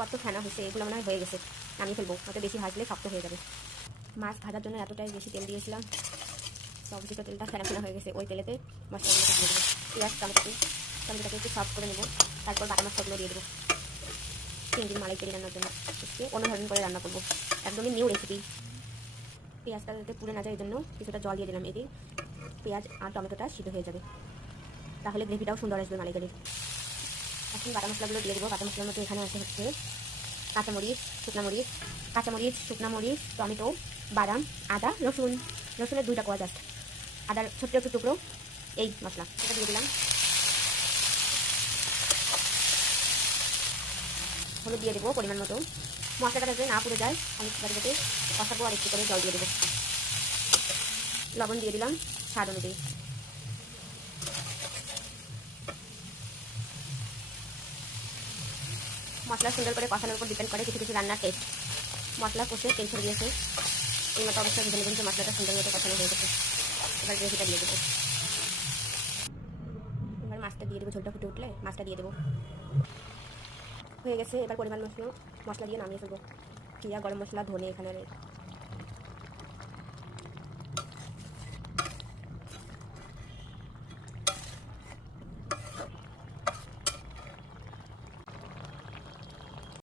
কত ফেনা হয়েছে, এগুলো মনে হয় হয়ে গেছে, নামিয়ে ফেলবো, ওটা বেশি ভাজলে শক্ত হয়ে যাবে। মাছ ভাজার জন্য এতটাই বেশি তেল দিয়েছিলাম, সবজিটা তেলটা ফেনা ফেনা হয়ে গেছে। ওই তেলেতে মশলাগুলোকে দিয়ে দেবো, পেঁয়াজ টমেটোটাকে একটু সফট করে নেবো, তারপর বাটা মশলাগুলো দিয়ে দেবো। চিংড়ির মালাইকারি রান্নার জন্য আজকে অন্য ধরনের করে রান্না করবো, একদমই নিউ রেসিপি। পেঁয়াজটা যাতে পুড়ে না যায় এই জন্য কিছুটা জল দিয়ে দিলাম, এতে পেঁয়াজ আর টমেটোটা সিদ্ধ হয়ে যাবে, তাহলে গ্রেভিটাও সুন্দর আসবে মালাইকারির। এখন বাটা মশলাগুলো দিয়ে দেবো। বাটা মশলার মধ্যে এখানে আছে হচ্ছে কাঁচামরিচ, শুকনা মরিচ, টমেটো, বাদাম, আদা, রসুনের 2টা কোয়া জাস্ট, আদার ছোট্ট ছোট্ট টুকরো, এই মশলা এটা দিয়ে দিলাম। হলুদ দিয়ে দেবো পরিমাণ মতো, মশলাটা যাতে না পুড়ে যায় অনেক বাড়িতে কষাবো, আর একটু করে জল দিয়ে দেবো। লবণ দিয়ে দিলাম স্বাদ অনুযায়ী। মশলা সুন্দর করে কষানোর উপর ডিপেন্ড করে কিছু কিছু রান্নার টেস্ট। মশলা কষে তেল ছেড়ে দিয়েছে, এই মতো অবস্থায় বুঝে নেবেন যে মশলাটা সুন্দর মতো কষানো হয়ে গেছে। এবার গ্রেভিটা দিয়ে দেবো, এবার মাছটা দিয়ে দেবো, ঝোলটা ফুটে উঠলে মাছটা দিয়ে দেবো। হয়ে গেছে, এবার পরিমাণ মশলা দিয়ে নামিয়ে ফেলবো। জিরা, গরম মশলা, ধনে এখানে